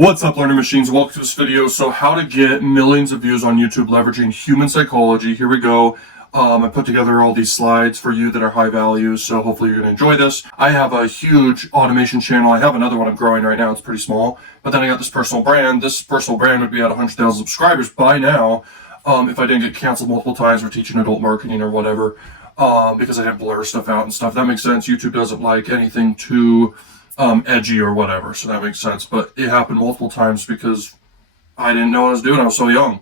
What's up, learning machines? Welcome to this video. So how to get millions of views on YouTube leveraging human psychology. Here we go. I put together all these slides for you that are high value, so hopefully you're going to enjoy this. I have a huge automation channel. I have another one I'm growing right now. It's pretty small. But then I got this personal brand. This personal brand would be at 100,000 subscribers by now if I didn't get canceled multiple times for teaching adult marketing or whatever, because I didn't blur stuff out and stuff. That makes sense. YouTube doesn't like anything too edgy or whatever, so that makes sense. But it happened multiple times because I didn't know what I was doing. I was so young.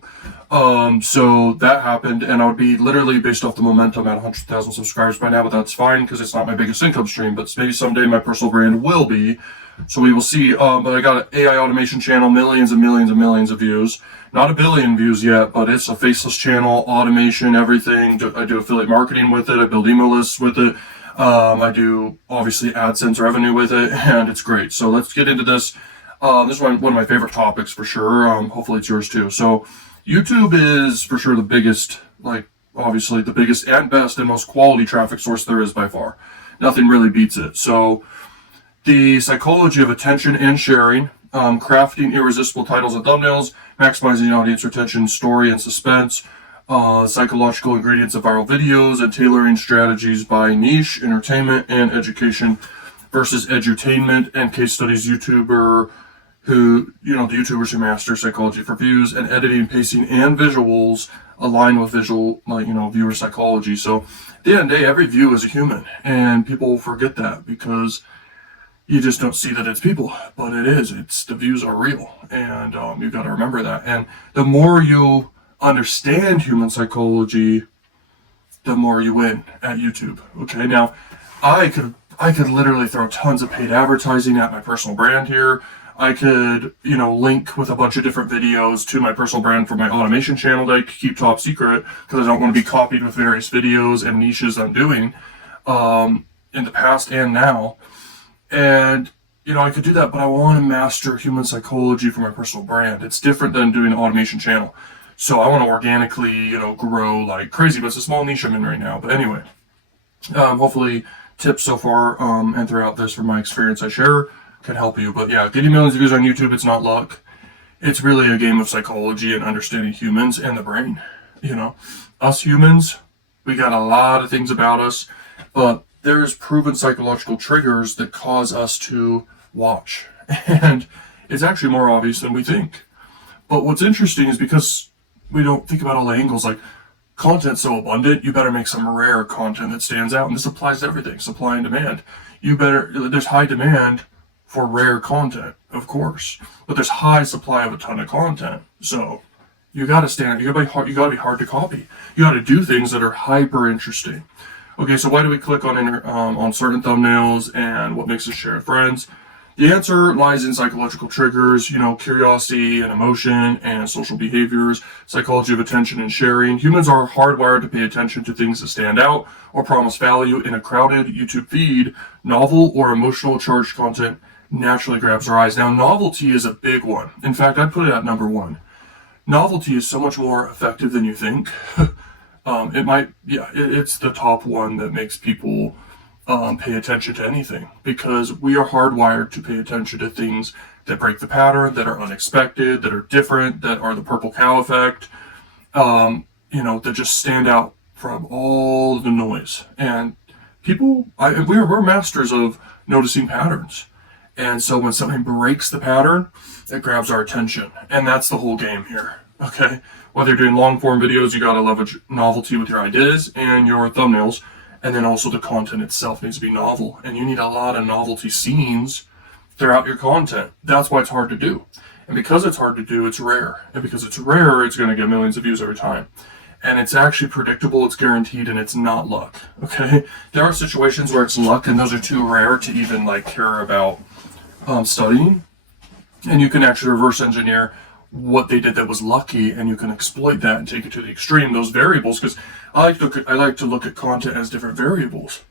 So that happened, and I would be literally based off the momentum at 100,000 subscribers by now, but that's fine because it's not my biggest income stream, but maybe someday my personal brand will be. So we will see. But I got an AI automation channel, millions and millions and millions of views. Not a billion views yet, but it's a faceless channel, automation, everything. I do affiliate marketing with it. I build email lists with it. I do obviously AdSense revenue with it, and it's great. So let's get into this. This is one of my favorite topics for sure. Hopefully it's yours too. So YouTube is for sure the biggest, obviously the biggest and best and most quality traffic source there is by far. Nothing really beats it. So the psychology of attention and sharing, crafting irresistible titles and thumbnails, maximizing audience retention, story and suspense, psychological ingredients of viral videos, and tailoring strategies by niche, entertainment, and education versus edutainment, and case studies the YouTubers who master psychology for views, and editing, pacing, and visuals align with viewer psychology. So at the end of the day, every view is a human, and people forget that because you just don't see that it's people, but it is. The views are real, and you've got to remember that. And the more you understand human psychology, the more you win at YouTube. Okay, now I could literally throw tons of paid advertising at my personal brand here. I could, link with a bunch of different videos to my personal brand for my automation channel that I keep top secret because I don't want to be copied with various videos and niches I'm doing in the past and now. And, I could do that, but I want to master human psychology for my personal brand. It's different than doing an automation channel. So I want to organically, grow like crazy, but it's a small niche I'm in right now. But anyway, hopefully tips so far and throughout this from my experience I share can help you. But yeah, getting millions of views on YouTube, it's not luck. It's really a game of psychology and understanding humans and the brain. Us humans, we got a lot of things about us, but there's proven psychological triggers that cause us to watch. And it's actually more obvious than we think. But what's interesting is because we don't think about all the angles, like content's so abundant, you better make some rare content that stands out. And this applies to everything, supply and demand. There's high demand for rare content, of course, but there's high supply of a ton of content. So you got to stand out. You got to be hard to copy. You got to do things that are hyper interesting. Okay, so why do we click on certain thumbnails, and what makes us share with friends? The answer lies in psychological triggers, curiosity and emotion and social behaviors, psychology of attention and sharing. Humans are hardwired to pay attention to things that stand out or promise value. In a crowded YouTube feed, novel or emotional charged content naturally grabs our eyes. Now, novelty is a big one. In fact, I'd put it at number one. Novelty is so much more effective than you think. It's the top one that makes people pay attention to anything, because we are hardwired to pay attention to things that break the pattern, that are unexpected, that are different, that are the purple cow effect, that just stand out from all the noise. And we're masters of noticing patterns. And so when something breaks the pattern, it grabs our attention. And that's the whole game here. Okay? Whether you're doing long form videos, you gotta leverage novelty with your ideas and your thumbnails. And then also the content itself needs to be novel. And you need a lot of novelty scenes throughout your content. That's why it's hard to do. And because it's hard to do, it's rare. And because it's rare, it's going to get millions of views every time. And it's actually predictable, it's guaranteed, and it's not luck. Okay? There are situations where it's luck, and those are too rare to even care about studying. And you can actually reverse engineer what they did that was lucky, and you can exploit that and take it to the extreme, those variables, because I like to look at content as different variables.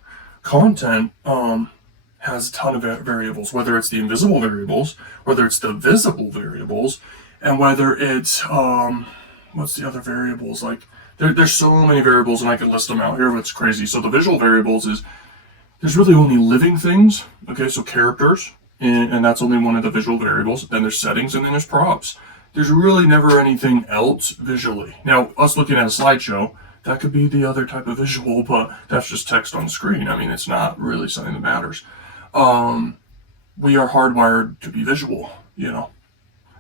Content has a ton of variables, whether it's the invisible variables, whether it's the visible variables, and whether it's what's the other variables? There's so many variables, and I could list them out here, but it's crazy. So the visual variables is there's really only living things. Okay, so characters, and that's only one of the visual variables. Then there's settings, and then there's props. There's really never anything else visually. Now, us looking at a slideshow, that could be the other type of visual, but that's just text on the screen. I mean, it's not really something that matters. We are hardwired to be visual, you know.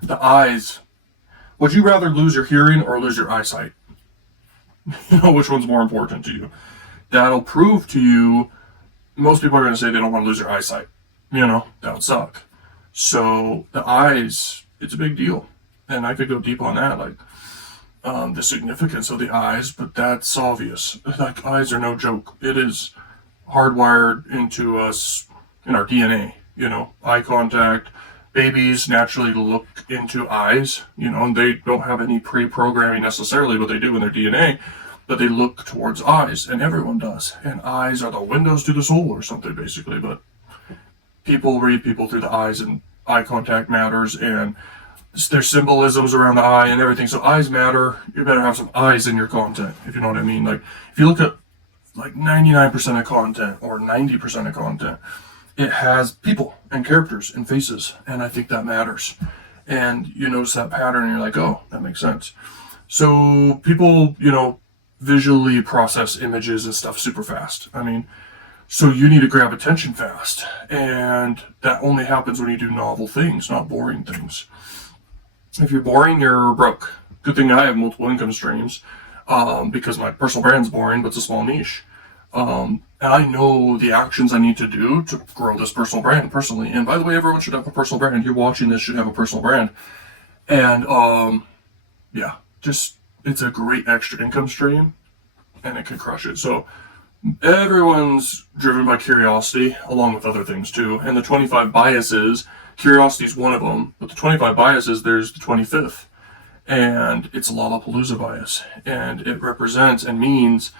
The eyes. Would you rather lose your hearing or lose your eyesight? You know, which one's more important to you? That'll prove to you, most people are going to say they don't want to lose their eyesight. You know, that would suck. So the eyes, it's a big deal. And I could go deep on that, like the significance of the eyes, but that's obvious. Like, eyes are no joke. It is hardwired into us, in our DNA, you know, eye contact. Babies naturally look into eyes, you know, and they don't have any pre-programming necessarily, but they do in their DNA, but they look towards eyes, and everyone does. And eyes are the windows to the soul or something, basically, but people read people through the eyes, and eye contact matters, and there's symbolisms around the eye and everything. So eyes matter. You better have some eyes in your content, if you know what I mean. Like, if you look at like 99% of content or 90% of content, it has people and characters and faces, and I think that matters. And you notice that pattern, and you're like, oh, that makes sense. So people, you know, visually process images and stuff super fast. I mean, so you need to grab attention fast, and that only happens when you do novel things, not boring things. If you're boring, you're broke. Good thing I have multiple income streams, because my personal brand's boring, but it's a small niche. And I know the actions I need to do to grow this personal brand personally. And by the way, everyone should have a personal brand. You're watching this should have a personal brand. And yeah, just, it's a great extra income stream, and it can crush it. So everyone's driven by curiosity, along with other things too. And the 25 biases, curiosity is one of them, but the 25 biases, there's the 25th, and it's Lollapalooza bias, and it represents and means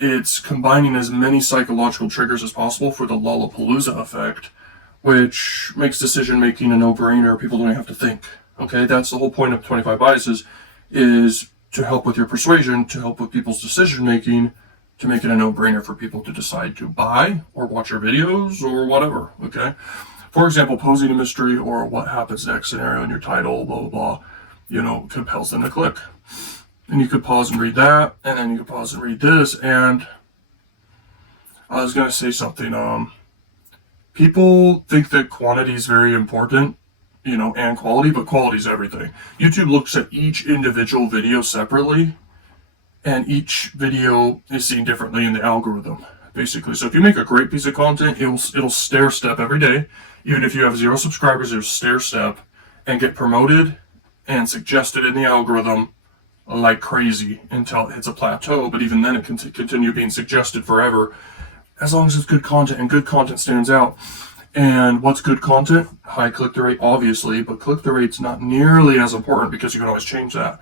it's combining as many psychological triggers as possible for the Lollapalooza effect, which makes decision making a no-brainer. People don't have to think. Okay, that's the whole point of 25 biases, is to help with your persuasion, to help with people's decision making, to make it a no-brainer for people to decide to buy or watch your videos or whatever. Okay. For example, posing a mystery or what happens next scenario in your title, blah, blah, blah, you know, compels them to click. And you could pause and read that, and then you could pause and read this, and I was going to say something. People think that quantity is very important, you know, and quality, but quality is everything. YouTube looks at each individual video separately, and each video is seen differently in the algorithm, basically. So if you make a great piece of content, it'll stair step every day. Even if you have 0 subscribers, it'll stair step and get promoted and suggested in the algorithm like crazy until it hits a plateau. But even then, it can continue being suggested forever, as long as it's good content, and good content stands out. And what's good content? High click-through rate, obviously, but click-through rate's not nearly as important, because you can always change that.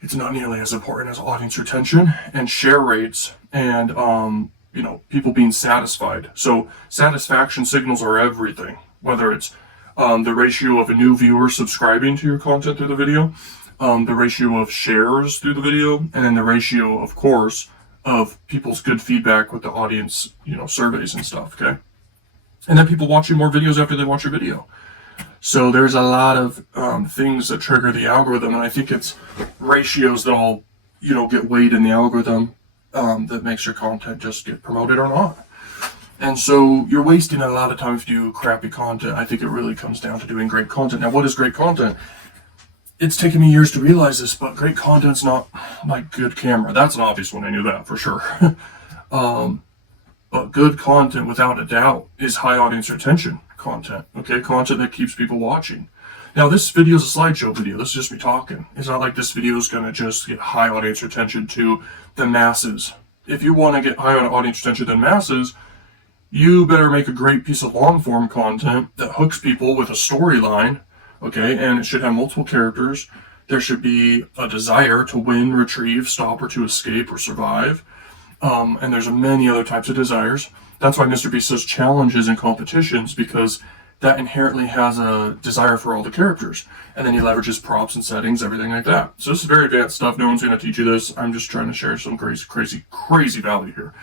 It's not nearly as important as audience retention and share rates and, you know, people being satisfied. So satisfaction signals are everything, whether it's the ratio of a new viewer subscribing to your content through the video, the ratio of shares through the video, and then the ratio, of course, of people's good feedback with the audience, you know, surveys and stuff, okay? And then people watching more videos after they watch your video. So there's a lot of things that trigger the algorithm, and I think it's ratios that all, you know, get weighed in the algorithm that makes your content just get promoted or not. And so you're wasting a lot of time if you do crappy content. I think it really comes down to doing great content. Now, what is great content? It's taken me years to realize this, but great content's not like good camera. That's an obvious one. I knew that for sure. But good content, without a doubt, is high audience retention content. Okay, content that keeps people watching. Now, this video is a slideshow video. This is just me talking. It's not like this video is going to just get high audience retention to the masses. If you want to get high audience retention to the masses, you better make a great piece of long-form content that hooks people with a storyline, okay? And it should have multiple characters. There should be a desire to win, retrieve, stop, or to escape or survive. And there's many other types of desires. That's why Mr. Beast does challenges and competitions, because that inherently has a desire for all the characters. And then he leverages props and settings, everything like that. So this is very advanced stuff. No one's going to teach you this. I'm just trying to share some crazy value here.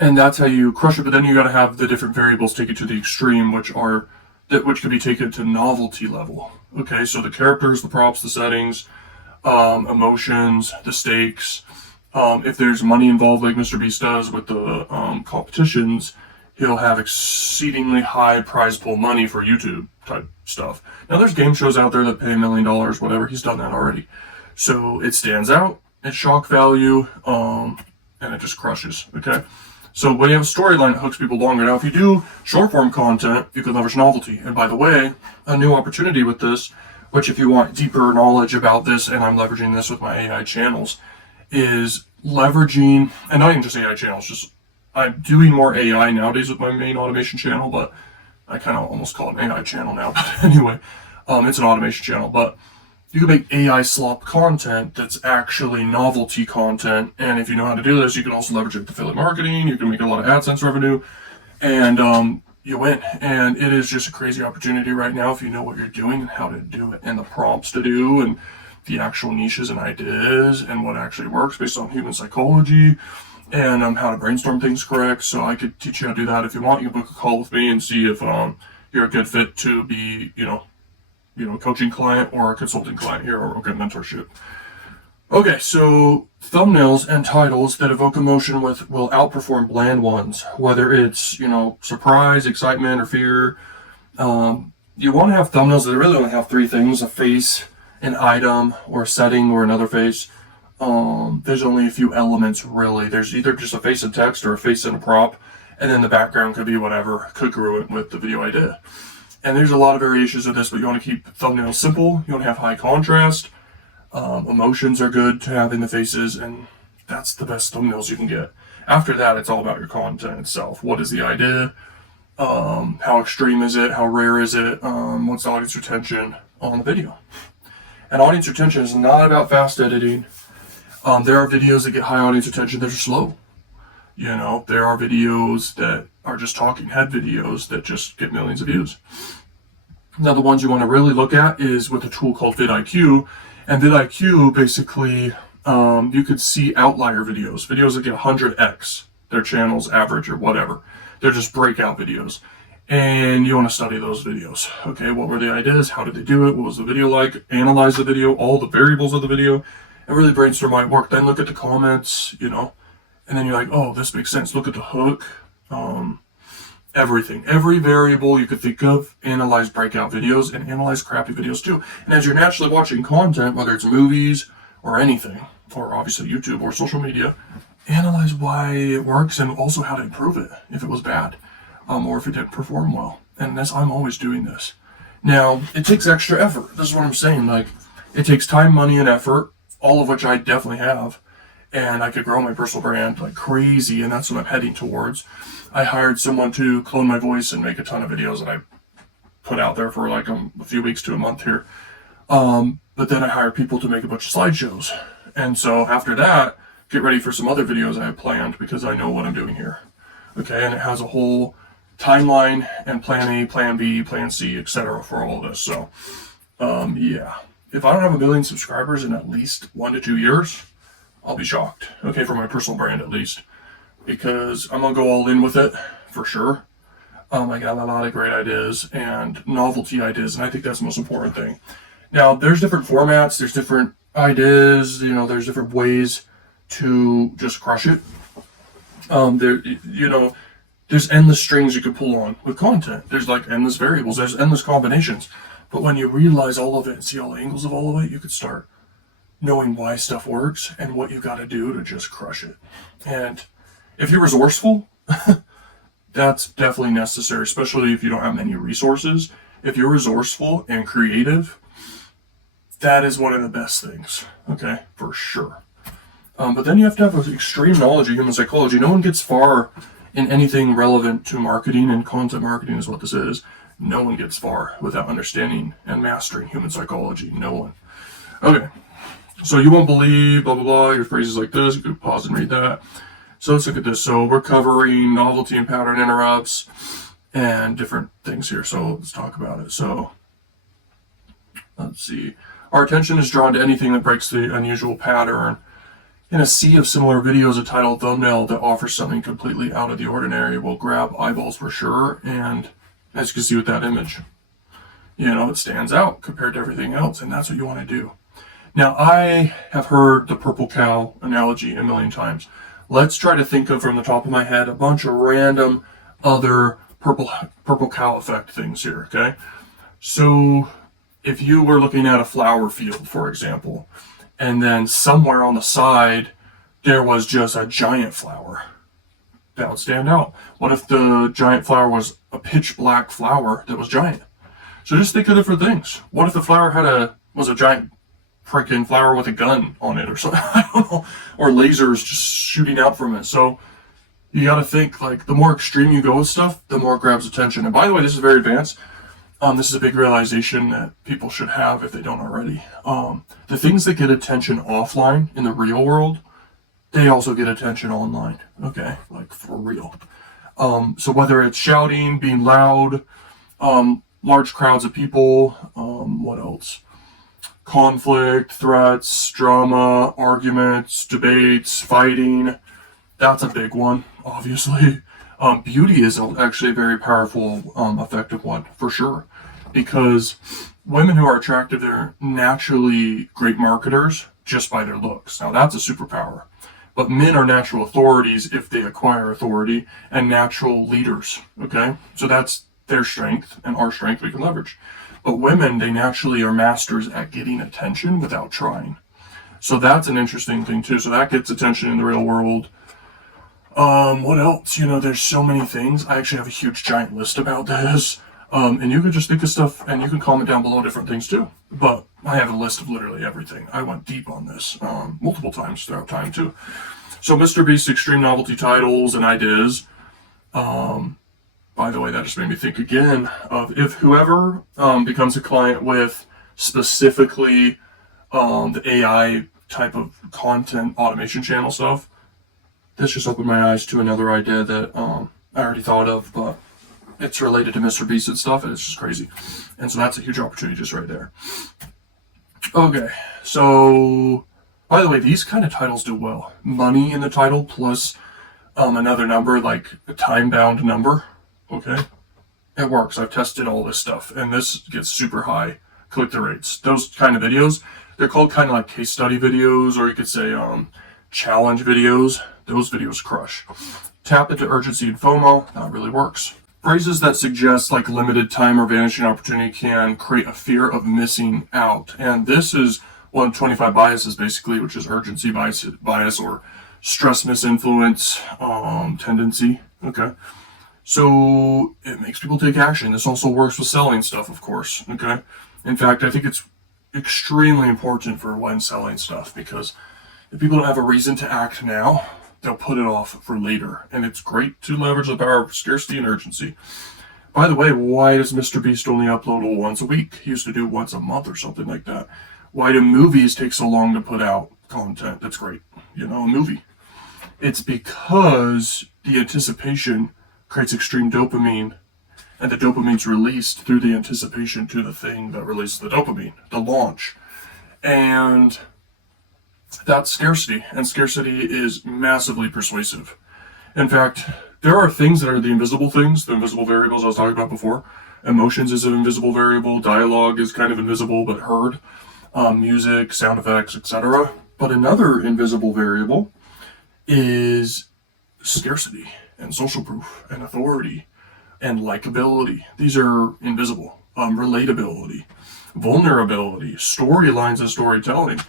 And that's how you crush it. But then you got to have the different variables take it to the extreme, which could be taken to novelty level. Okay, so the characters, the props, the settings, emotions, the stakes. If there's money involved, like Mr. Beast does with the competitions, he'll have exceedingly high prize pool money for YouTube type stuff. Now, there's game shows out there that pay $1 million, whatever. He's done that already. So it stands out, it's shock value, and it just crushes, okay? So when you have a storyline that hooks people longer. Now, if you do short form content, you can leverage novelty. And by the way, a new opportunity with this, which if you want deeper knowledge about this, and I'm leveraging this with my AI channels, is leveraging, and not even just AI channels, just I'm doing more AI nowadays with my main automation channel, but I kind of almost call it an AI channel now. But anyway, it's an automation channel, but you can make AI slop content that's actually novelty content. And if you know how to do this, you can also leverage it with affiliate marketing. You can make a lot of AdSense revenue, and you win. And it is just a crazy opportunity right now if you know what you're doing and how to do it and the prompts to do and the actual niches and ideas and what actually works based on human psychology and how to brainstorm things correct. So I could teach you how to do that. If you want, you can book a call with me and see if you're a good fit to be, a coaching client or a consulting client here, or a good mentorship. Okay, so thumbnails and titles that evoke emotion will outperform bland ones, whether it's, surprise, excitement, or fear. You want to have thumbnails that really only have three things: a face, an item, or a setting, or another face. There's only a few elements, really. There's either just a face and text or a face and a prop, and then the background could be whatever, congruent with the video idea. And there's a lot of variations of this, but you want to keep thumbnails simple. You want to have high contrast. Emotions are good to have in the faces, and that's the best thumbnails you can get. After that, it's all about your content itself. What is the idea? How extreme is it? How rare is it? What's the audience retention on the video? And audience retention is not about fast editing. There are videos that get high audience retention that are slow. There are videos that are just talking head videos that just get millions of views. Now, the ones you want to really look at is with a tool called vidIQ. And vidIQ, basically, you could see outlier videos that get 100x their channel's average or whatever. They're just breakout videos. And you want to study those videos. Okay, what were the ideas? How did they do it? What was the video like? Analyze the video, all the variables of the video, and really brainstorm my work. Then look at the comments, and then you're like, oh, this makes sense. Look at the hook, everything. Every variable you could think of, analyze breakout videos and analyze crappy videos too. And as you're naturally watching content, whether it's movies or anything, or obviously YouTube or social media, analyze why it works and also how to improve it if it was bad, or if it didn't perform well. And I'm always doing this. Now, it takes extra effort. This is what I'm saying. Like, it takes time, money, and effort, all of which I definitely have. And I could grow my personal brand like crazy, and that's what I'm heading towards. I hired someone to clone my voice and make a ton of videos that I put out there for like a few weeks to a month here. But then I hired people to make a bunch of slideshows. And so after that, get ready for some other videos I have planned, because I know what I'm doing here. Okay, and it has a whole timeline and plan A, plan B, plan C, etc. for all of this. So, yeah. If I don't have 1 million subscribers in at least 1 to 2 years, I'll be shocked. Okay, for my personal brand at least. Because I'm going to go all in with it, for sure. I got a lot of great ideas and novelty ideas, and I think that's the most important thing. Now, there's different formats, there's different ideas, there's different ways to just crush it. There's endless strings you could pull on with content. There's like endless variables, there's endless combinations. But when you realize all of it and see all the angles of all of it, you could start knowing why stuff works and what you got to do to just crush it. And if you're resourceful, that's definitely necessary, especially if you don't have many resources. If you're resourceful and creative, that is one of the best things, okay, for sure. But then you have to have an extreme knowledge of human psychology. No one gets far in anything relevant to marketing, and content marketing is what this is. No one gets far without understanding and mastering human psychology. No one. Okay, so you won't believe, blah, blah, blah, your phrases like this. You could pause and read that. So let's look at this. So we're covering novelty and pattern interrupts and different things here. So let's talk about it. So let's see. Our attention is drawn to anything that breaks the unusual pattern. In a sea of similar videos, a title thumbnail that offers something completely out of the ordinary will grab eyeballs for sure. And as you can see with that image, it stands out compared to everything else, and that's what you want to do. Now, I have heard the purple cow analogy a million times. Let's try to think of, from the top of my head, a bunch of random other purple cow effect things here, okay? So if you were looking at a flower field, for example, and then somewhere on the side there was just a giant flower, that would stand out. What if the giant flower was a pitch black flower that was giant? So just think of different things. What if the flower was a giant freaking flower with a gun on it or something? I don't know. Or lasers just shooting out from it. So you got to think, like, the more extreme you go with stuff, the more it grabs attention. And by the way, this is very advanced. This is a big realization that people should have if they don't already. The things that get attention offline in the real world, they also get attention online. Okay, like for real. So whether it's shouting, being loud, large crowds of people, what else? Conflict, threats, drama, arguments, debates, fighting. That's a big one, obviously. Beauty is actually a very powerful, effective one, for sure. Because women who are attractive, they're naturally great marketers just by their looks. Now, that's a superpower. But men are natural authorities if they acquire authority, and natural leaders, okay? So that's their strength, and our strength we can leverage. But women, they naturally are masters at getting attention without trying. So that's an interesting thing too. So that gets attention in the real world. What else? There's so many things. I actually have a huge giant list about this. And you can just think of stuff, and you can comment down below different things too. But I have a list of literally everything. I went deep on this multiple times throughout time too. So Mr. Beast's extreme novelty titles and ideas. By the way, that just made me think again of if whoever becomes a client with specifically the AI type of content automation channel stuff, this just opened my eyes to another idea that I already thought of, but it's related to Mr. Beast and stuff, and it's just crazy. And so that's a huge opportunity just right there. Okay, so by the way, these kind of titles do well. Money in the title plus another number, like a time-bound number. Okay, it works. I've tested all this stuff, and this gets super high click-through rates. Those kind of videos, they're called kind of like case study videos, or you could say challenge videos. Those videos crush. Tap into urgency and FOMO. That really works. Phrases that suggest like limited time or vanishing opportunity can create a fear of missing out. And this is one of 25 biases, basically, which is urgency bias or stress misinfluence tendency. Okay. So it makes people take action. This also works with selling stuff, of course. Okay. In fact, I think it's extremely important for when selling stuff, because if people don't have a reason to act now, they'll put it off for later. And it's great to leverage the power of scarcity and urgency. By the way, why does Mr. Beast only upload once a week? He used to do once a month or something like that. Why do movies take so long to put out content? That's great. A movie. It's because the anticipation creates extreme dopamine, and the dopamine's released through the anticipation to the thing that releases the dopamine, the launch. And that's scarcity, and scarcity is massively persuasive. In fact, there are things that are the invisible things, the invisible variables I was talking about before. Emotions is an invisible variable, dialogue is kind of invisible but heard, music, sound effects, etc. But another invisible variable is scarcity and social proof and authority and likability. These are invisible. Relatability, vulnerability, storylines and storytelling.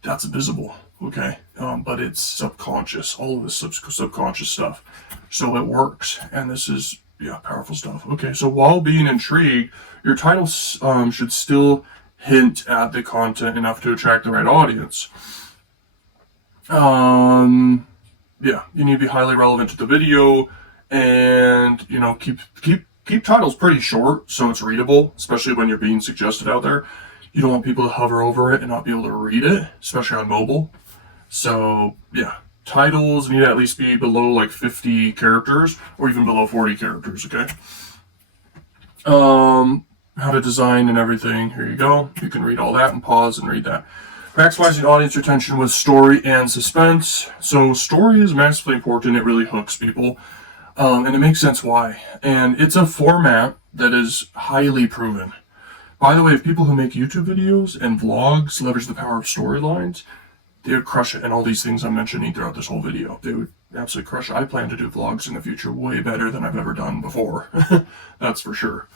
That's visible, okay? But it's subconscious, all of this subconscious stuff. So it works, and this is, powerful stuff. Okay, so while being intrigued, your title should still hint at the content enough to attract the right audience. You need to be highly relevant to the video, and, keep titles pretty short so it's readable, especially when you're being suggested out there. You don't want people to hover over it and not be able to read it, especially on mobile. So, titles need to at least be below like 50 characters or even below 40 characters, okay? How to design and everything. Here you go. You can read all that and pause and read that. Maximizing audience retention with story and suspense. So story is massively important. It really hooks people. And it makes sense why. And it's a format that is highly proven. By the way, if people who make YouTube videos and vlogs leverage the power of storylines, they would crush it. And all these things I'm mentioning throughout this whole video, they would absolutely crush it. I plan to do vlogs in the future way better than I've ever done before. That's for sure.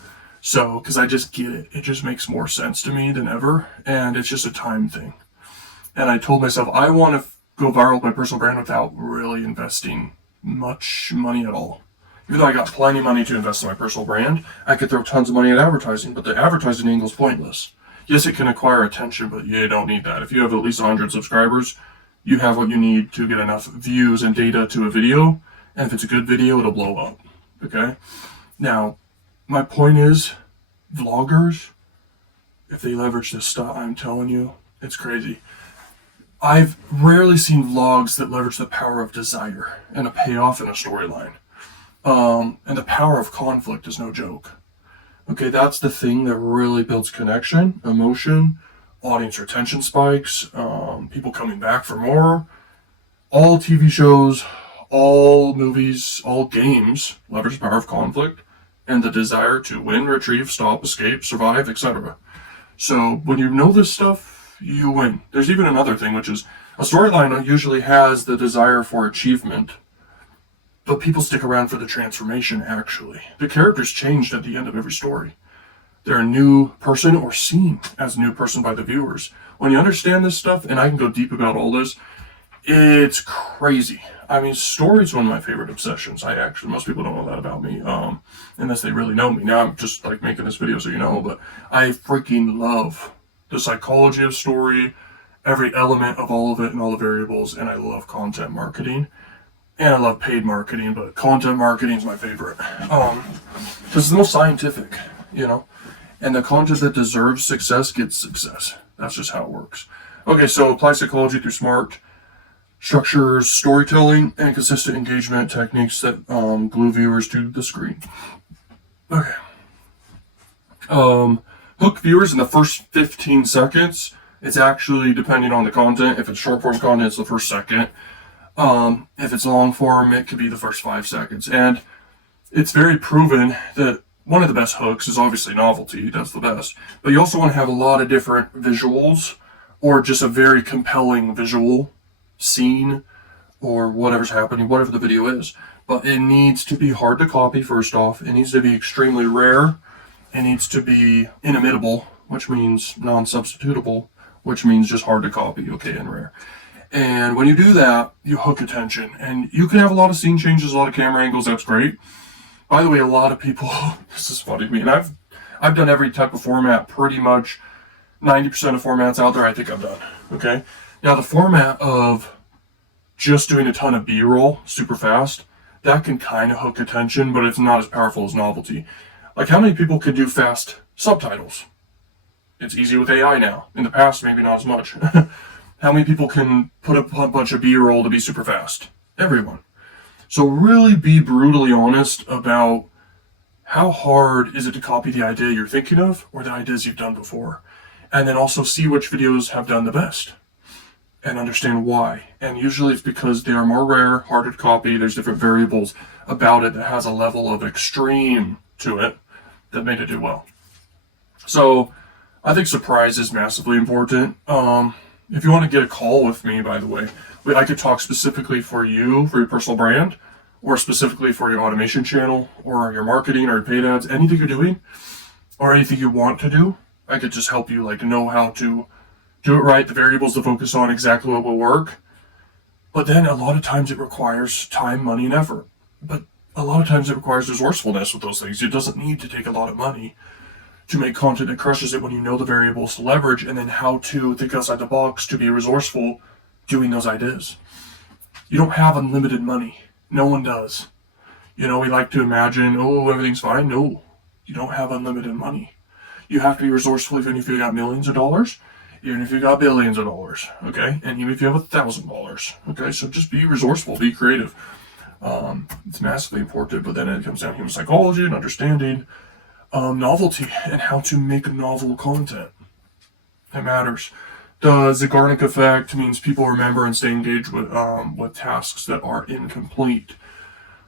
So, because I just get it. It just makes more sense to me than ever. And it's just a time thing. And I told myself, I want to go viral with my personal brand without really investing much money at all. Even though I got plenty of money to invest in my personal brand, I could throw tons of money at advertising, but the advertising angle is pointless. Yes, it can acquire attention, but you don't need that. If you have at least 100 subscribers, you have what you need to get enough views and data to a video, and if it's a good video, it'll blow up, okay? Now, my point is, vloggers, if they leverage this stuff, I'm telling you, it's crazy. I've rarely seen vlogs that leverage the power of desire and a payoff in a storyline. And the power of conflict is no joke. Okay, that's the thing that really builds connection, emotion, audience retention spikes, people coming back for more. All TV shows, all movies, all games leverage the power of conflict and the desire to win, retrieve, stop, escape, survive, etc. So when you know this stuff, you win. There's even another thing, which is a storyline usually has the desire for achievement, but people stick around for the transformation, actually. The character's changed at the end of every story. They're a new person or seen as a new person by the viewers. When you understand this stuff, and I can go deep about all this, it's crazy. I mean, story's one of my favorite obsessions. Most people don't know that about me, unless they really know me. Now I'm just like making this video so you know, but I freaking love the psychology of story, every element of all of it and all the variables, and I love content marketing. And I love paid marketing, but content marketing is my favorite. Because it's the most scientific, you know? And the content that deserves success gets success. That's just how it works. Okay, so apply psychology through smart structures, storytelling, and consistent engagement techniques that glue viewers to the screen. Okay. Hook viewers in the first 15 seconds. It's actually depending on the content. If it's short form content, it's the first second. If it's long form, it could be the first 5 seconds. And it's very proven that one of the best hooks is obviously novelty. That's the best. But you also want to have a lot of different visuals or just a very compelling visual scene or whatever's happening, whatever the video is. But it needs to be hard to copy, first off. It needs to be extremely rare. It needs to be inimitable, which means non-substitutable, which means just hard to copy, okay, and rare. And when you do that, you hook attention. And you can have a lot of scene changes, a lot of camera angles, that's great. By the way, a lot of people, this is funny to me, and I've done every type of format, pretty much 90% of formats out there, I think I've done, okay? Now, the format of just doing a ton of B-roll super fast, that can kind of hook attention, but it's not as powerful as novelty. Like, how many people can do fast subtitles? It's easy with AI now. In the past, maybe not as much. How many people can put a bunch of B-roll to be super fast? Everyone. So really be brutally honest about how hard is it to copy the idea you're thinking of or the ideas you've done before. And then also see which videos have done the best and understand why. And usually it's because they are more rare, harder to copy. There's different variables about it that has a level of extreme to it that made it do well. So I think surprise is massively important. If you want to get a call with me, by the way, I could talk specifically for you, for your personal brand, or specifically for your automation channel, or your marketing, or your paid ads, anything you're doing, or anything you want to do. I could just help you know how to do it right, the variables to focus on, exactly what will work. But then a lot of times it requires time, money, and effort. But a lot of times it requires resourcefulness with those things. It doesn't need to take a lot of money to make content that crushes it when you know the variables to leverage and then how to think outside the box to be resourceful doing those ideas. You don't have unlimited money. No one does. We like to imagine, everything's fine. No, you don't have unlimited money. You have to be resourceful even if you got millions of dollars, even if you got billions of dollars, okay? And even if you have $1,000, okay? So just be resourceful, be creative. It's massively important, but then it comes down to human psychology and understanding novelty and how to make novel content. It matters. The Zeigarnik effect means people remember and stay engaged with tasks that are incomplete.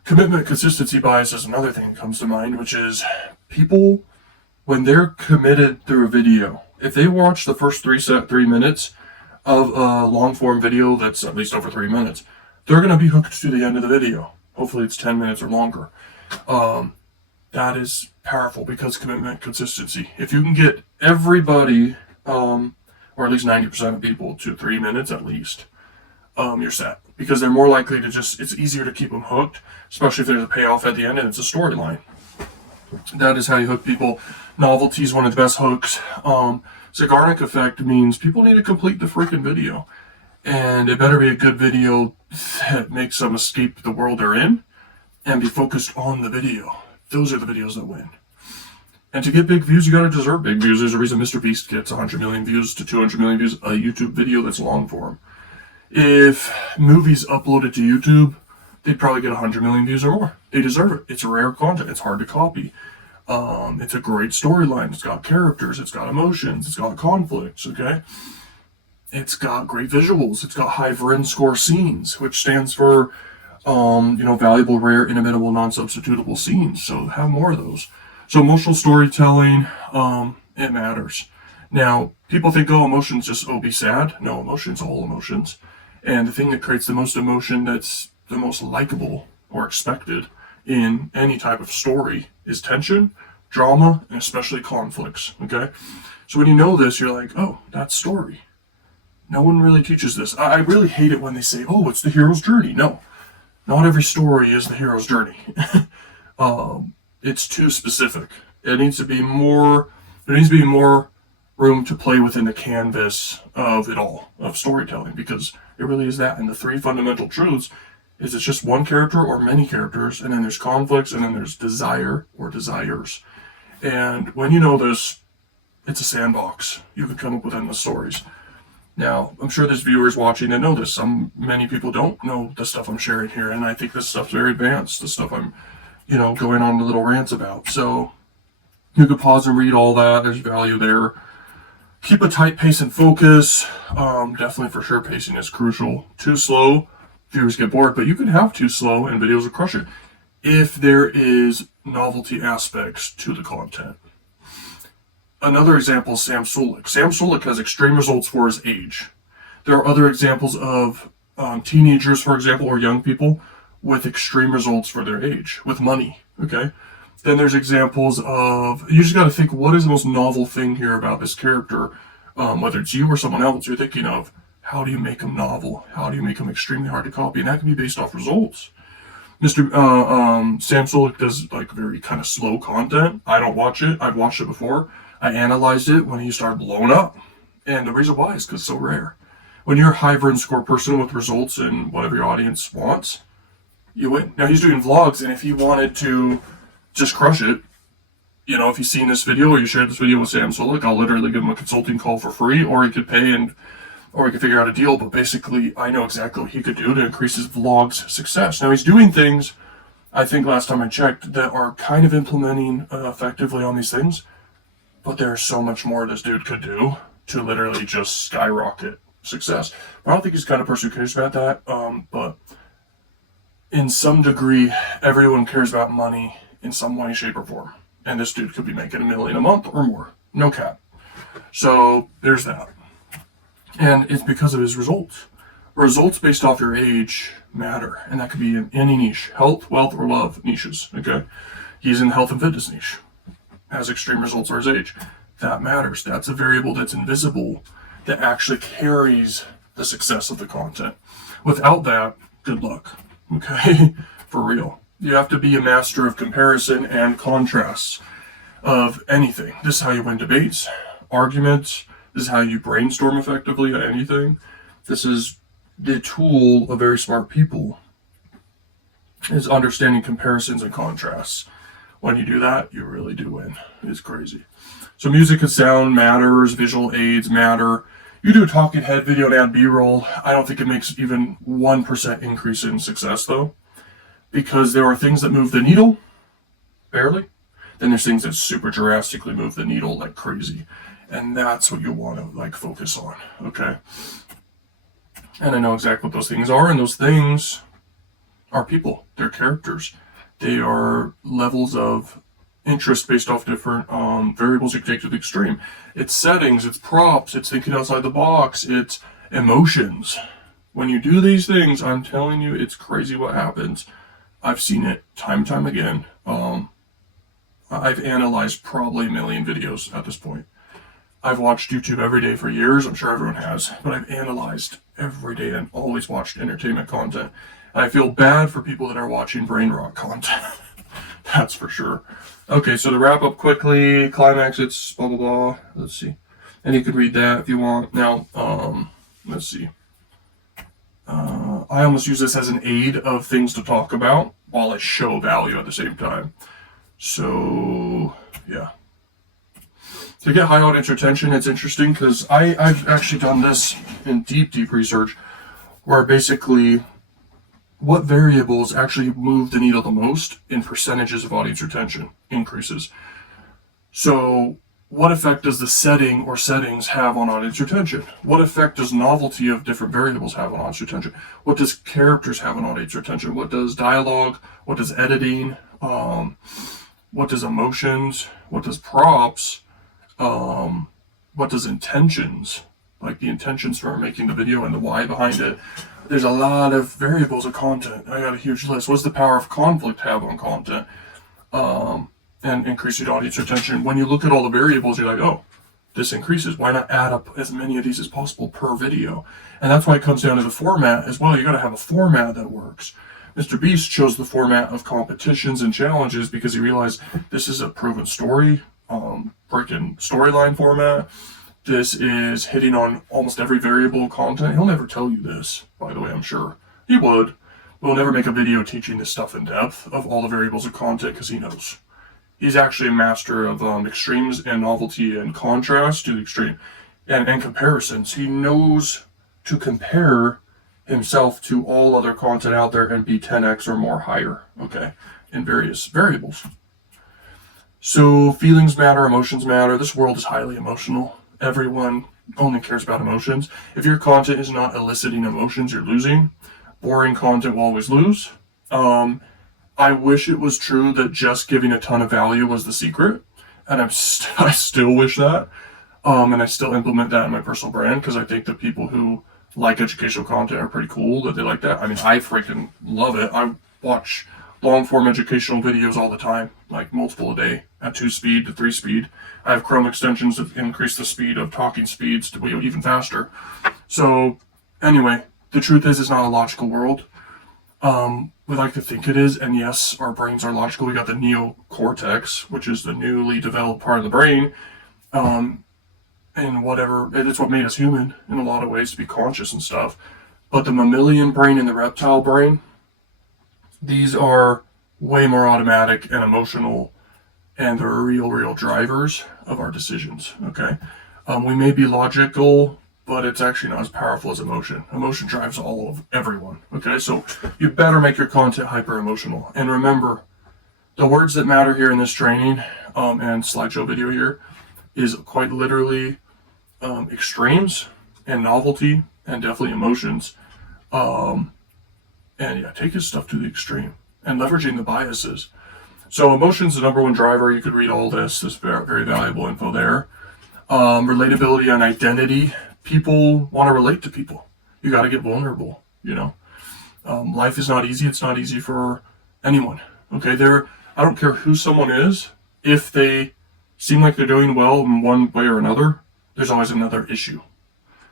Commitment consistency bias is another thing that comes to mind, which is people, when they're committed through a video, if they watch the first 3 minutes of a long form video that's at least over 3 minutes, they're going to be hooked to the end of the video. Hopefully it's 10 minutes or longer. That is powerful because commitment consistency. If you can get everybody, or at least 90% of people to 3 minutes at least, you're set. Because they're more likely to it's easier to keep them hooked, especially if there's a payoff at the end and it's a storyline. That is how you hook people. Novelty is one of the best hooks. Zeigarnik effect means people need to complete the freaking video. And it better be a good video that makes them escape the world they're in and be focused on the video. Those are the videos that win. And to get big views, you gotta deserve big views. There's a reason Mr. Beast gets 100 million views to 200 million views a YouTube video that's long form. If movies uploaded to YouTube, they'd probably get 100 million views or more. They deserve it. It's rare content. It's hard to copy. It's a great storyline. It's got characters. It's got emotions. It's got conflicts, okay? It's got great visuals. It's got high Vren score scenes, which stands for, valuable, rare, inimitable, non-substitutable scenes. So have more of those. So emotional storytelling, it matters. Now, people think, emotions just, be sad. No, emotions, all emotions. And the thing that creates the most emotion that's the most likable or expected in any type of story is tension, drama, and especially conflicts, okay? So when you know this, you're like, that's story. No one really teaches this. I really hate it when they say, it's the hero's journey. No, not every story is the hero's journey. It's too specific. There needs to be more room to play within the canvas of it all, of storytelling, because it really is that. And the 3 fundamental truths is it's just one character or many characters, and then there's conflicts, and then there's desire or desires. And when you know this, it's a sandbox. You can come up with endless stories. Now, I'm sure there's viewers watching that know this. Many people don't know the stuff I'm sharing here, and I think this stuff's very advanced, the stuff I'm, going on little rants about. So you could pause and read all that. There's value there. Keep a tight pace and focus. Definitely for sure pacing is crucial. Too slow, viewers get bored, but you can have too slow and videos will crush it if there is novelty aspects to the content. Another example is Sam Sulek. Sam Sulek has extreme results for his age. There are other examples of teenagers, for example, or young people with extreme results for their age, with money, okay? Then there's examples of, you just got to think, what is the most novel thing here about this character? Whether it's you or someone else, you're thinking of, how do you make them novel? How do you make them extremely hard to copy? And that can be based off results. Sam Sulek does very kind of slow content. I don't watch it. I've watched it before. I analyzed it when he started blowing up. And the reason why is because it's so rare. When you're a high Vren score person with results and whatever your audience wants, you win. Now he's doing vlogs, and if he wanted to just crush it, if he's seen this video or you shared this video with Sam Sulek, I'll literally give him a consulting call for free, or he could pay or he could figure out a deal. But basically, I know exactly what he could do to increase his vlog's success. Now he's doing things, I think last time I checked, that are kind of implementing effectively on these things. But there's so much more this dude could do to literally just skyrocket success. But I don't think he's the kind of person who cares about that. But in some degree, everyone cares about money in some way, shape, or form. And this dude could be making $1 million a month or more. No cap. So there's that. And it's because of his results. Results based off your age matter. And that could be in any niche. Health, wealth, or love niches. Okay? He's in the health and fitness niche. Has extreme results for his age. That matters. That's a variable that's invisible that actually carries the success of the content. Without that, good luck. Okay? For real. You have to be a master of comparison and contrasts of anything. This is how you win debates, arguments. This is how you brainstorm effectively on anything. This is the tool of very smart people, is understanding comparisons and contrasts. When you do that, you really do win. It's crazy. So music and sound matters, visual aids matter. You do a talking head video and add B-roll. I don't think it makes even 1% increase in success though, because there are things that move the needle, barely. Then there's things that super drastically move the needle like crazy. And that's what you want to like focus on, okay? And I know exactly what those things are, and those things are people. They're characters. They are levels of interest based off different variables you can take to the extreme. It's settings, it's props, it's thinking outside the box, it's emotions. When you do these things, I'm telling you, it's crazy what happens. I've seen it time and time again. I've analyzed probably a million videos at this point. I've watched YouTube every day for years. I'm sure everyone has, but I've analyzed every day and always watched entertainment content. And I feel bad for people that are watching brain rot content. That's for sure. Okay, so to wrap up quickly, climax, it's blah, blah, blah. Let's see. And you could read that if you want. Now, let's see. I almost use this as an aid of things to talk about while I show value at the same time. So, yeah. To get high audience retention, it's interesting because I've actually done this in deep research where basically what variables actually move the needle the most in percentages of audience retention increases. So what effect does the setting or settings have on audience retention? What effect does novelty of different variables have on audience retention? What does characters have on audience retention? What does dialogue? What does editing? What does emotions? What does props? What does intentions? Like the intentions for making the video and the why behind it. There's a lot of variables of content. I got a huge list. What does the power of conflict have on content? And increasing audience retention. When you look at all the variables, you're like, oh, this increases. Why not add up as many of these as possible per video? And that's why it comes down to the format as well. You got to have a format that works. Mr. Beast chose the format of competitions and challenges because he realized this is a proven story, freaking storyline format. This is hitting on almost every variable content. He'll never tell you this, by the way, I'm sure. He would. We'll never make a video teaching this stuff in depth of all the variables of content because he knows. He's actually a master of extremes and novelty and contrast to the extreme and comparisons. He knows to compare himself to all other content out there and be 10x or more higher, okay, in various variables. So feelings matter, emotions matter. This world is highly emotional. Everyone only cares about emotions. If your content is not eliciting emotions, you're losing. Boring content will always lose. I wish it was true that just giving a ton of value was the secret, and I still wish that, and I still implement that in my personal brand because I think that people who like educational content are pretty cool, that they like that. I mean, I freaking love it. I watch long-form educational videos all the time, like multiple a day at 2 speed to 3 speed. I have Chrome extensions that increase the speed of talking speeds to even faster. So anyway, the truth is it's not a logical world. We like to think it is, and yes, our brains are logical. We got the neocortex, which is the newly developed part of the brain, and whatever, it's what made us human in a lot of ways to be conscious and stuff. But the mammalian brain and the reptile brain, these are way more automatic and emotional, and they're real drivers of our decisions, okay? We may be logical, but it's actually not as powerful as emotion. Emotion drives all of everyone, okay? So you better make your content hyper emotional. And remember, the words that matter here in this training and slideshow video here is quite literally extremes and novelty and definitely emotions. And yeah, take his stuff to the extreme and leveraging the biases. So emotion's the number one driver. You could read all this. There's very valuable info there. Relatability and identity. People want to relate to people. You got to get vulnerable, you know. Life is not easy. It's not easy for anyone. Okay, I don't care who someone is. If they seem like they're doing well in one way or another, there's always another issue.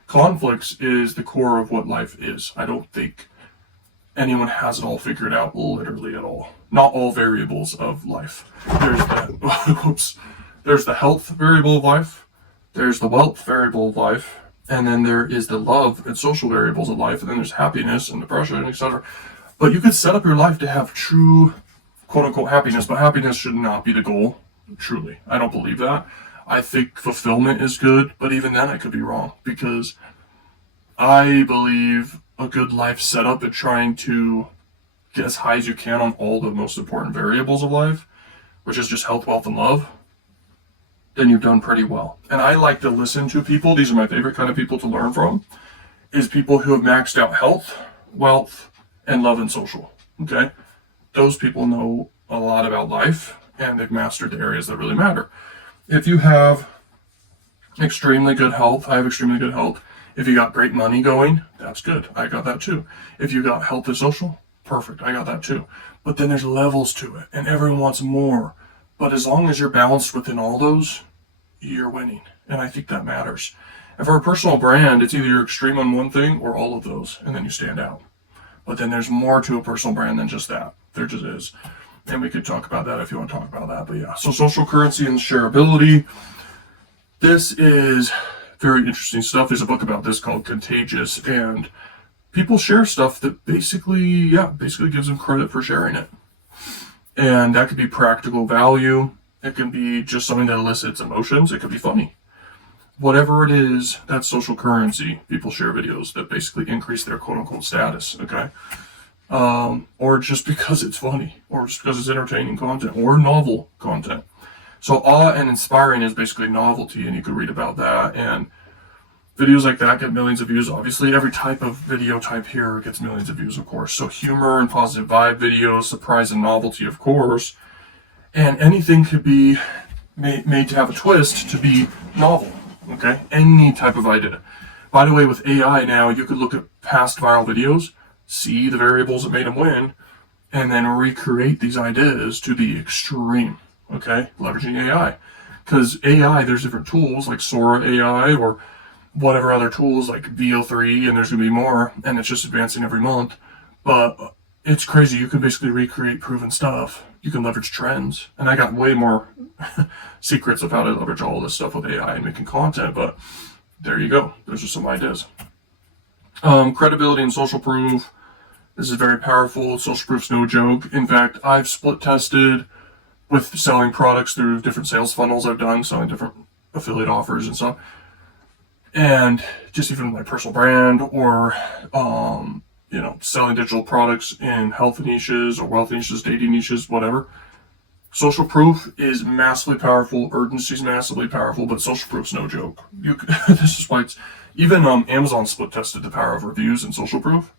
Conflicts is the core of what life is. I don't think anyone has it all figured out literally at all. Not all variables of life. There's the health variable of life. There's the wealth variable of life. And then there is the love and social variables of life. And then there's happiness and depression, etc. But you could set up your life to have true, quote unquote, happiness. But happiness should not be the goal. Truly. I don't believe that. I think fulfillment is good. But even then I could be wrong. Because I believe a good life setup at trying to get as high as you can on all the most important variables of life, which is just health, wealth, and love, then you've done pretty well. And I like to listen to people. These are my favorite kind of people to learn from, is people who have maxed out health, wealth, and love and social. Okay? Those people know a lot about life, and they've mastered the areas that really matter. If you have extremely good health, I have extremely good health. If you got great money going, that's good. I got that too. If you got health and social, perfect. I got that too. But then there's levels to it, and everyone wants more. But as long as you're balanced within all those, you're winning. And I think that matters. And for a personal brand, it's either you're extreme on one thing or all of those, and then you stand out. But then there's more to a personal brand than just that. There just is. And we could talk about that if you want to talk about that. But yeah, so social currency and shareability. This is very interesting stuff. There's a book about this called Contagious, and people share stuff that basically gives them credit for sharing it. And that could be practical value. It can be just something that elicits emotions. It could be funny. Whatever it is, that's social currency. People share videos that basically increase their quote-unquote status, okay? Or just because it's funny, or just because it's entertaining content, or novel content. So awe and inspiring is basically novelty, and you could read about that. And videos like that get millions of views. Obviously, every type of video type here gets millions of views, of course. So humor and positive vibe videos, surprise and novelty, of course. And anything could be made to have a twist to be novel, okay? Any type of idea. By the way, with AI now, you could look at past viral videos, see the variables that made them win, and then recreate these ideas to the extreme, okay? Leveraging AI. Because AI, there's different tools like Sora AI or whatever other tools like VO3, and there's going to be more, and it's just advancing every month. But it's crazy. You can basically recreate proven stuff. You can leverage trends. And I got way more secrets of how to leverage all this stuff with AI and making content, but there you go. Those are some ideas. Credibility and social proof. This is very powerful. Social proof's no joke. In fact, I've split tested with selling products through different sales funnels I've done, selling different affiliate offers and stuff. And just even my personal brand or, selling digital products in health niches or wealth niches, dating niches, whatever. Social proof is massively powerful. Urgency is massively powerful, but social proof's no joke. This is why it's even Amazon split tested the power of reviews and social proof.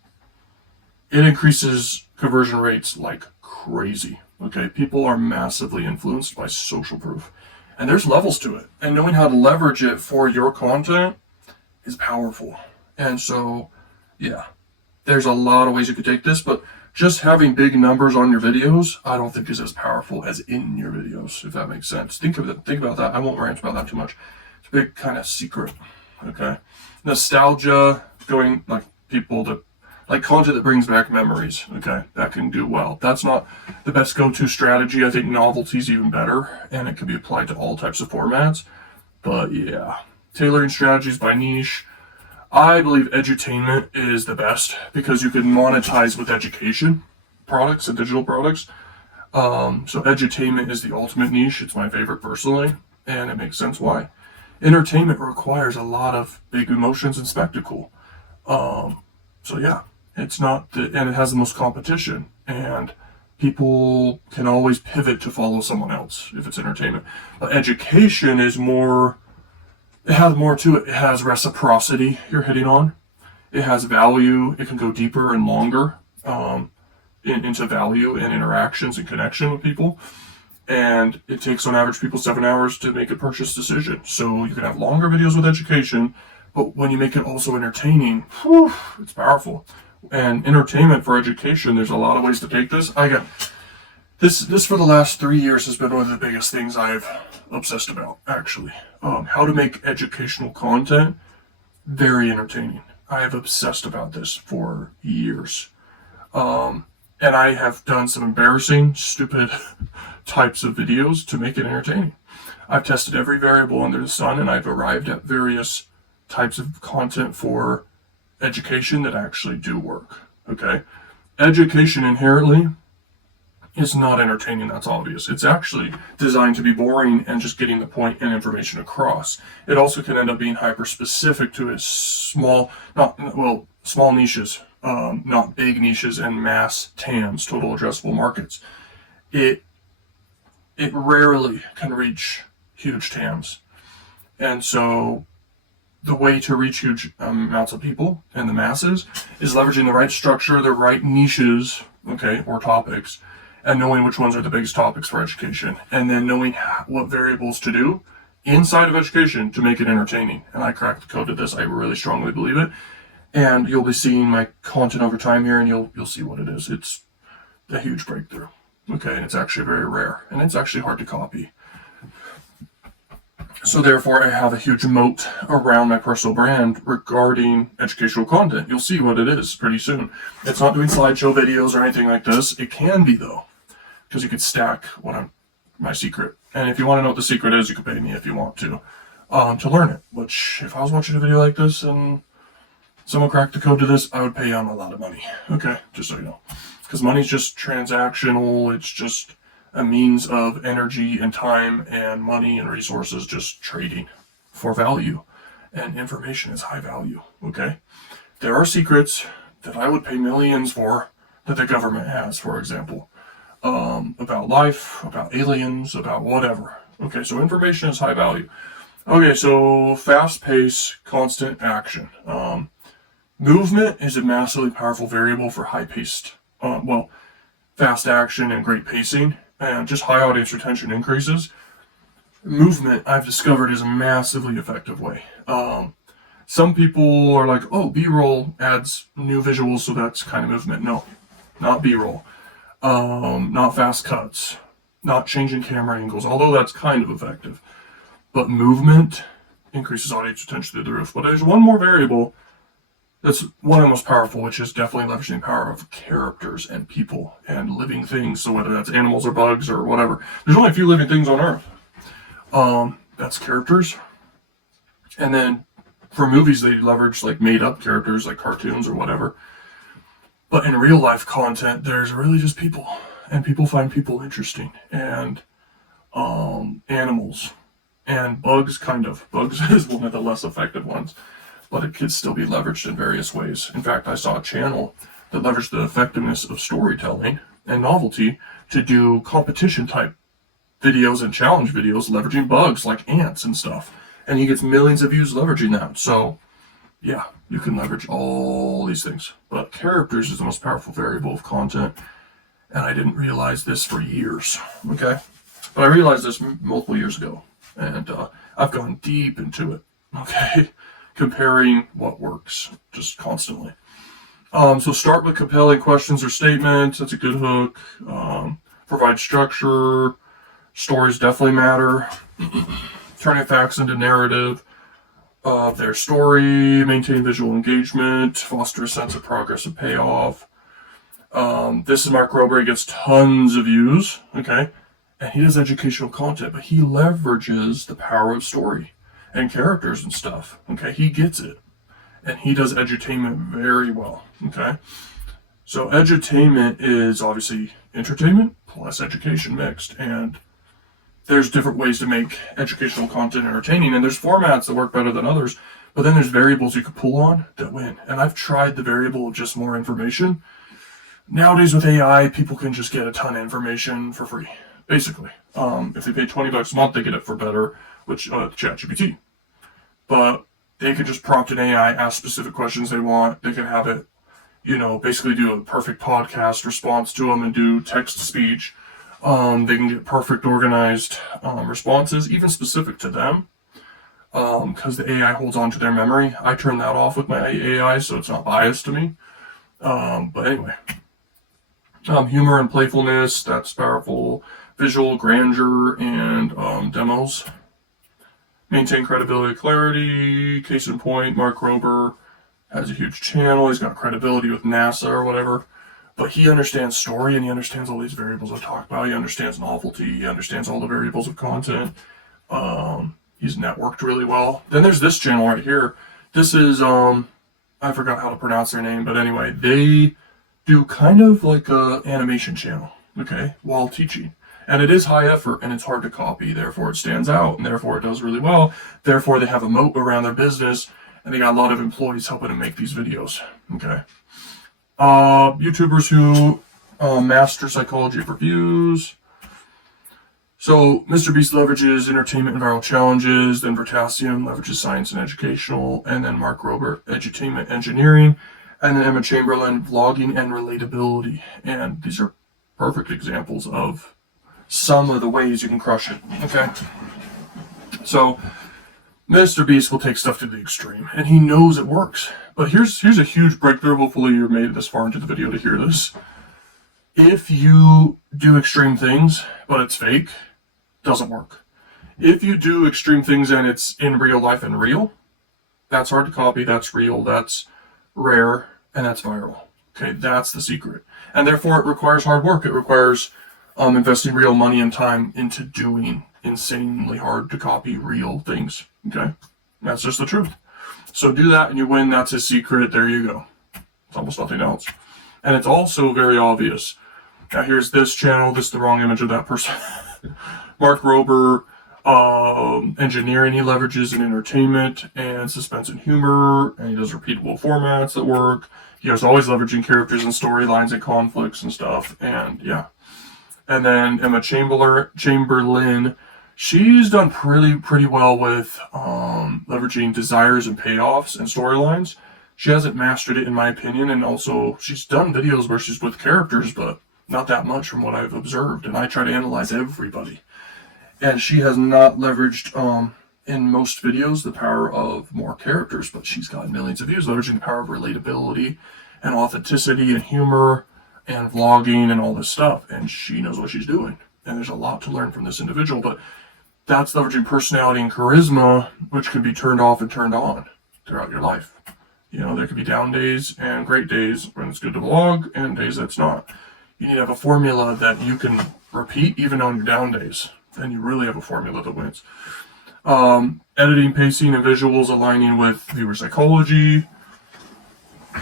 It increases conversion rates like crazy. Okay, people are massively influenced by social proof, and there's levels to it. And knowing how to leverage it for your content is powerful. And so, yeah, there's a lot of ways you could take this, but just having big numbers on your videos, I don't think is as powerful as in your videos, if that makes sense. Think about that. I won't rant about that too much. It's a big kind of secret, okay? Nostalgia, going like people that like content that brings back memories, okay? That can do well. That's not the best go-to strategy. I think novelty is even better, and it can be applied to all types of formats. But yeah, tailoring strategies by niche. I believe edutainment is the best because you can monetize with education products and digital products. So edutainment is the ultimate niche. It's my favorite personally, and it makes sense why. Entertainment requires a lot of big emotions and spectacle. So yeah, it's not, and it has the most competition, and people can always pivot to follow someone else if it's entertainment. But education is more, it has more to it. It has reciprocity you're hitting on. It has value. It can go deeper and longer into value and interactions and connection with people. And it takes on average people 7 hours to make a purchase decision. So you can have longer videos with education, but when you make it also entertaining, it's powerful. And entertainment for education, there's a lot of ways to take this. I got this for the last 3 years has been one of the biggest things I've obsessed about, actually. How to make educational content very entertaining. I have obsessed about this for years. And I have done some embarrassing, stupid types of videos to make it entertaining. I've tested every variable under the sun, and I've arrived at various types of content for education that actually do work, okay? Education inherently is not entertaining, that's obvious. It's actually designed to be boring and just getting the point and information across. It also can end up being hyper-specific to a small niches, not big niches and mass TAMs, total addressable markets. It rarely can reach huge TAMs. And so the way to reach huge amounts of people and the masses is leveraging the right structure, the right niches, okay, or topics, and knowing which ones are the biggest topics for education, and then knowing what variables to do inside of education to make it entertaining. And I cracked the code to this. I really strongly believe it. And you'll be seeing my content over time here, and you'll see what it is. It's a huge breakthrough, okay, and it's actually very rare, and it's actually hard to copy. So therefore, I have a huge moat around my personal brand regarding educational content. You'll see what it is pretty soon. It's not doing slideshow videos or anything like this. It can be, though, because you could stack my secret. And if you want to know what the secret is, you can pay me if you want to learn it. Which, if I was watching a video like this and someone cracked the code to this, I would pay you a lot of money. Okay, just so you know. Because money's just transactional. It's just a means of energy and time and money and resources just trading for value. And information is high value, okay? There are secrets that I would pay millions for that the government has, for example. About life, about aliens, about whatever. Okay, so information is high value. Okay, so fast pace, constant action. Movement is a massively powerful variable for high-paced, fast action and great pacing, and just high audience retention increases. Movement, I've discovered, is a massively effective way. Some people are like, oh, B-roll adds new visuals, so that's kind of movement. No, not B-roll. Not fast cuts, not changing camera angles, although that's kind of effective. But movement increases audience retention through the roof. But there's one more variable that's one of the most powerful, which is definitely leveraging the power of characters and people and living things. So whether that's animals or bugs or whatever, there's only a few living things on Earth. That's characters. And then for movies, they leverage like made up characters like cartoons or whatever. But in real life content, there's really just people, and people find people interesting, and animals and bugs, kind of. Bugs is one of the less effective ones, but it could still be leveraged in various ways. In fact, I saw a channel that leveraged the effectiveness of storytelling and novelty to do competition type videos and challenge videos leveraging bugs like ants and stuff. And he gets millions of views leveraging that. So yeah, you can leverage all these things. But characters is the most powerful variable of content. And I didn't realize this for years, okay? But I realized this multiple years ago. And I've gone deep into it, okay? Comparing what works just constantly. So start with compelling questions or statements. That's a good hook. Provide structure. Stories definitely matter. Turning facts into narrative of their story. Maintain visual engagement. Foster a sense of progress and payoff. This is Mark Rober. He gets tons of views. Okay. And he does educational content, but he leverages the power of story and characters and stuff. Okay. He gets it. And he does edutainment very well. Okay. So edutainment is obviously entertainment plus education mixed. And there's different ways to make educational content entertaining. And there's formats that work better than others. But then there's variables you could pull on that win. And I've tried the variable of just more information. Nowadays with AI, people can just get a ton of information for free, basically. If they pay $20 a month, they get it for better, which ChatGPT. But they could just prompt an AI, ask specific questions they want. They can have it, basically do a perfect podcast response to them and do text to speech. They can get perfect organized responses, even specific to them, because the AI holds on to their memory. I turn that off with my AI, so it's not biased to me. But anyway. Humor and playfulness, that's powerful. Visual grandeur and demos. Maintain credibility, clarity. Case in point, Mark Rober has a huge channel. He's got credibility with NASA or whatever. But he understands story and he understands all these variables I talk about. He understands novelty. He understands all the variables of content. He's networked really well. Then there's this channel right here. This is, I forgot how to pronounce their name, but anyway, they do kind of like a animation channel, okay, while teaching. And it is high effort and it's hard to copy, therefore it stands out, and therefore it does really well. Therefore they have a moat around their business, and they got a lot of employees helping them make these videos, okay. YouTubers who master psychology of reviews. So Mr. Beast leverages entertainment and viral challenges, then Vertasium leverages science and educational, and then Mark Rober, edutainment engineering, and then Emma Chamberlain, vlogging and relatability. And these are perfect examples of some of the ways you can crush it, okay? So Mr. Beast will take stuff to the extreme, and he knows it works. But here's a huge breakthrough. Hopefully you're made it this far into the video to hear this. If you do extreme things, but it's fake, doesn't work. If you do extreme things and it's in real life and real, that's hard to copy, that's real, that's rare, and that's viral. Okay, that's the secret. And therefore it requires hard work. It requires investing real money and time into doing insanely hard to copy real things. Okay, that's just the truth. So do that and you win. That's his secret. There you go. It's almost nothing else. And it's also very obvious. Now here's this channel. This is the wrong image of that person. Mark Rober, engineering. He leverages in entertainment and suspense and humor, and he does repeatable formats that work. He is always leveraging characters and storylines and conflicts and stuff. And yeah. And then Emma Chamberlain, she's done pretty well with leveraging desires and payoffs and storylines. She hasn't mastered it in my opinion, and also she's done videos where she's with characters, but not that much from what I've observed, and I try to analyze everybody. And she has not leveraged in most videos the power of more characters, but she's got millions of views leveraging the power of relatability and authenticity and humor and vlogging and all this stuff, and she knows what she's doing. And there's a lot to learn from this individual, but that's leveraging personality and charisma, which can be turned off and turned on throughout your life. You know, there could be down days and great days when it's good to vlog and days that's not. You need to have a formula that you can repeat even on your down days. Then you really have a formula that wins. Editing, pacing, and visuals aligning with viewer psychology.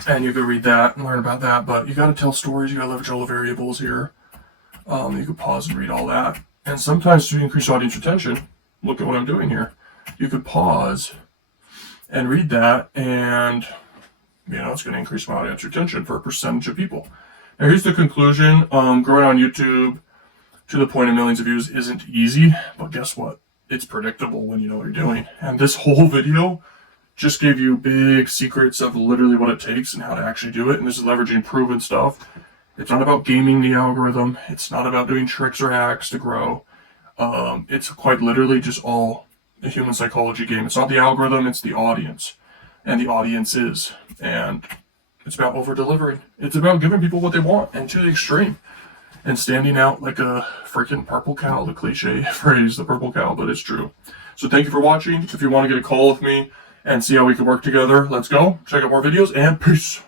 And you could read that and learn about that, but you got to tell stories. You got to leverage all the variables here. You could pause and read all that. And sometimes to increase audience retention, look at what I'm doing here. You could pause and read that, and you know, it's going to increase my audience retention for a percentage of people. Now here's the conclusion. Growing on YouTube to the point of millions of views isn't easy, but guess what? It's predictable when you know what you're doing. And this whole video just gave you big secrets of literally what it takes and how to actually do it. And this is leveraging proven stuff. It's not about gaming the algorithm. It's not about doing tricks or hacks to grow. It's quite literally just all a human psychology game. It's not the algorithm, it's the audience. And the audience is. And it's about over-delivering. It's about giving people what they want, and to the extreme. And standing out like a freaking purple cow, the cliche phrase, the purple cow, but it's true. So thank you for watching. If you want to get a call with me and see how we can work together, let's go. Check out more videos, and peace.